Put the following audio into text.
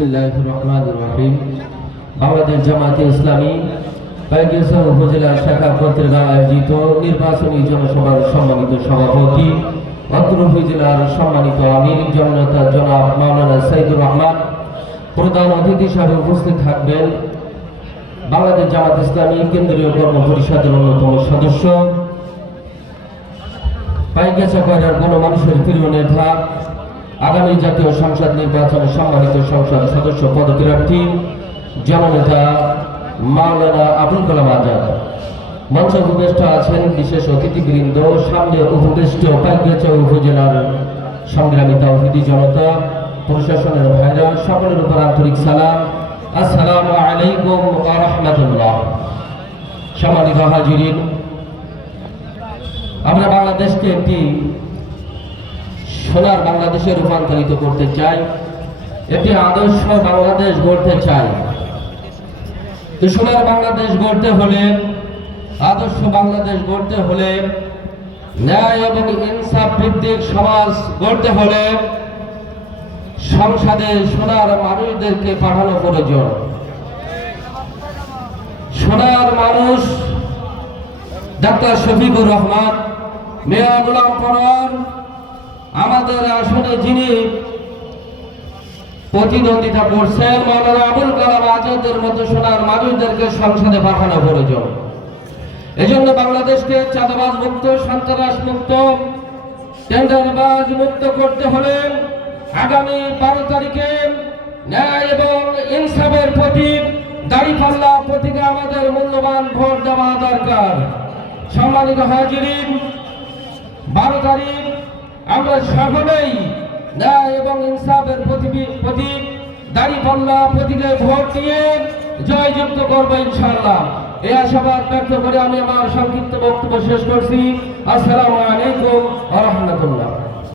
বিসমিল্লাহ রহমান রহিম। বাংলাদেশ জামাতে ইসলামী বাইকেসা উপজেলা শাখা কর্তৃক আয়োজিত নির্বাচনী জনসভার সম্মানিত সভাপতি অত্র উপজেলার সম্মানিত আমির জননেতা জনাব মাওলানা সাইদুর রহমান, প্রধান অতিথি হিসাবে উপস্থিত থাকবেন বাংলাদেশ জামাত ইসলামী কেন্দ্রীয় কর্ম পরিষদের অন্যতম সদস্য, পাইকেচা কয়রার গণমানুষের প্রিয় নেতা আগামী জাতীয় সংসদ নির্বাচনে সম্মানিত সংসদ সদস্য পদপ্রার্থী জননেতা মাওলানা আবুল কালাম আজাদ। মঞ্চ উপদেষ্টা আছেন বিশেষ অতিথিবৃন্দ, সামনে উপদেষ্ট পাইকেচা উপজেলার সংগ্রামী তাওহিদি জনতা, প্রশাসনের ভাইরা, সকলের উপর আন্তরিক সালাম। আসসালামু আলাইকুম রাহমাতুল্লাহ। সম্মানিত হাজিরিন, আমরা বাংলাদেশকে একটি সোনার বাংলাদেশে রূপান্তরিত করতে চাই, একটি আদর্শ বাংলাদেশ গড়তে চাই। তো সোনার বাংলাদেশ গড়তে হলে, আদর্শ বাংলাদেশ গড়তে হলে, ন্যায় এবং ইনসাফ ভিত্তিক সমাজ গড়তে হলে, সংসদে সোনার মানুষদেরকে পাঠানো প্রয়োজন। সোনার মানুষ, ডাক্তার শফিকুর রহমান মেয়া গোলাম আমাদের আসনে যিনি প্রতিদ্বন্দ্বিতা করছেন মাওলানা আবুল কালাম আজাদের মতো সোনার মানুষদেরকে সংসদে পাঠানো প্রয়োজন। এজন্য বাংলাদেশকে চাঁদাবাজ মুক্ত, সন্ত্রাস মুক্ত, টেন্ডারবাজ মুক্ত করতে হলে আগামী বারো তারিখে ন্যায় এবং ইনসাফের প্রতীক দাড়িপাল্লা প্রতীকে আমাদের মূল্যবান ভোট দেওয়া দরকার। সম্মানিত হাজিরিন, বারো তারিখ আমরা সকলেই ন্যায় এবং ইনসাফের প্রতি প্রতীক দাড়িপাল্লা প্রতীকে ভোট দিয়ে জয়যুক্ত করব ইনশাল্লাহ এই আশাবাদ ব্যক্ত করে আমি আমার সংক্ষিপ্ত বক্তব্য শেষ করছি। আসসালামু আলাইকুম আ রহমতুল্লাহ।